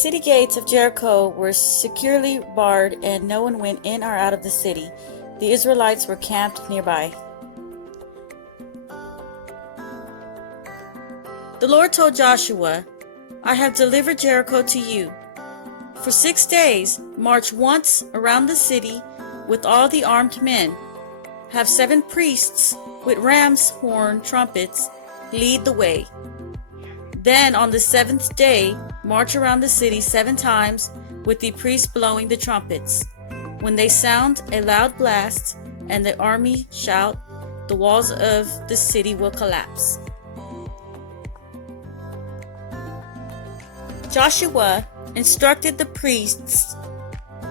city gates of Jericho were securely barred and no one went in or out of the city. The Israelites were camped nearby. The Lord told Joshua, "I have delivered Jericho to you. For 6 days, march once around the city with all the armed men. Have 7 priests with ram's horn trumpets lead the way. Then on the 7th day, march around the city 7 times with the priests blowing the trumpets. When they sound a loud blast and the army shout, the walls of the city will collapse." Joshua instructed the priests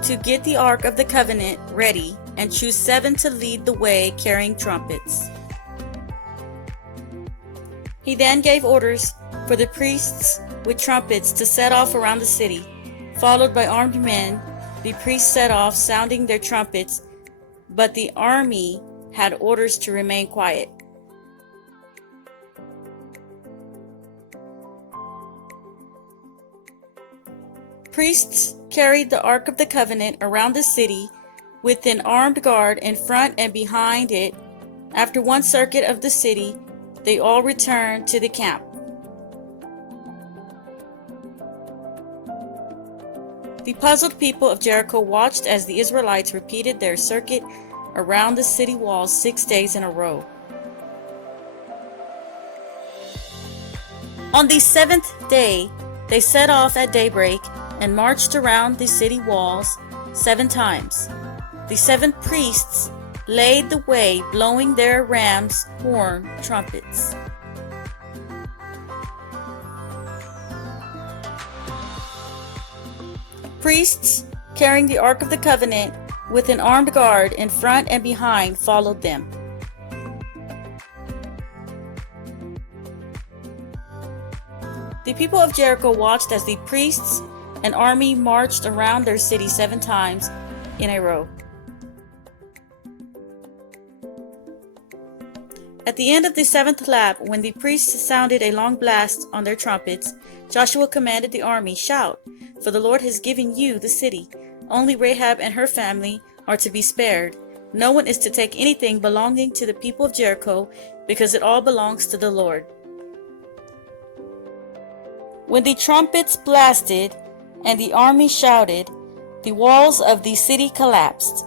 to get the Ark of the Covenant ready and choose 7 to lead the way carrying trumpets. He then gave orders for the priests with trumpets to set off around the city. Followed by armed men, the priests set off sounding their trumpets, but the army had orders to remain quiet. Priests carried the Ark of the Covenant around the city with an armed guard in front and behind it. After one circuit of the city, they all returned to the camp. The puzzled people of Jericho watched as the Israelites repeated their circuit around the city walls 6 days in a row. On the 7th day, they set off at daybreak and marched around the city walls 7 times. The 7 priests laid the way, blowing their ram's horn trumpets. Priests carrying the Ark of the Covenant with an armed guard in front and behind followed them. The people of Jericho watched as the priests and army marched around their city 7 times in a row. At the end of the 7th lap, when the priests sounded a long blast on their trumpets, Joshua commanded the army, "Shout, for the Lord has given you the city. Only Rahab and her family are to be spared. No one is to take anything belonging to the people of Jericho, because it all belongs to the Lord." When the trumpets blasted and the army shouted, the walls of the city collapsed.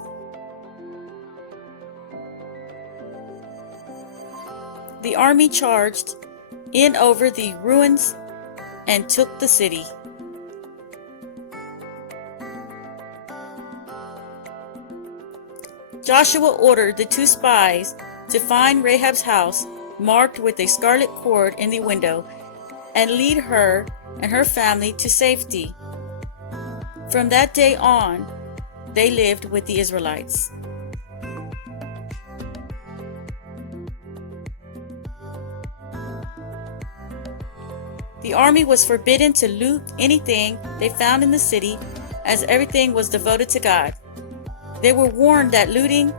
The army charged in over the ruins and took the city. Joshua ordered the 2 spies to find Rahab's house marked with a scarlet cord in the window and lead her and her family to safety. From that day on, they lived with the Israelites. The army was forbidden to loot anything they found in the city, as everything was devoted to God. They were warned that looting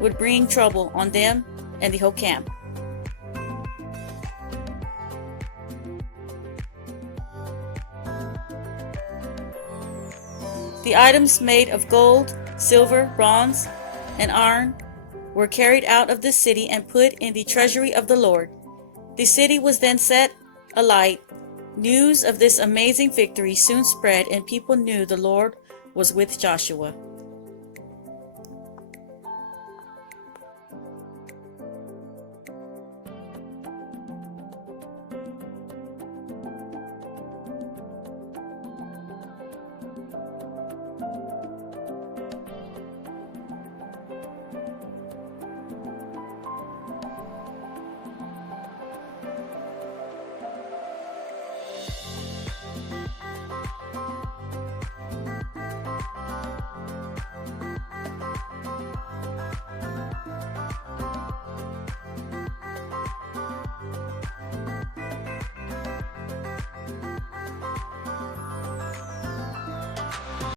would bring trouble on them and the whole camp. The items made of gold, silver, bronze, and iron were carried out of the city and put in the treasury of the Lord. The city was then set alight. News of this amazing victory soon spread, and people knew the Lord was with Joshua.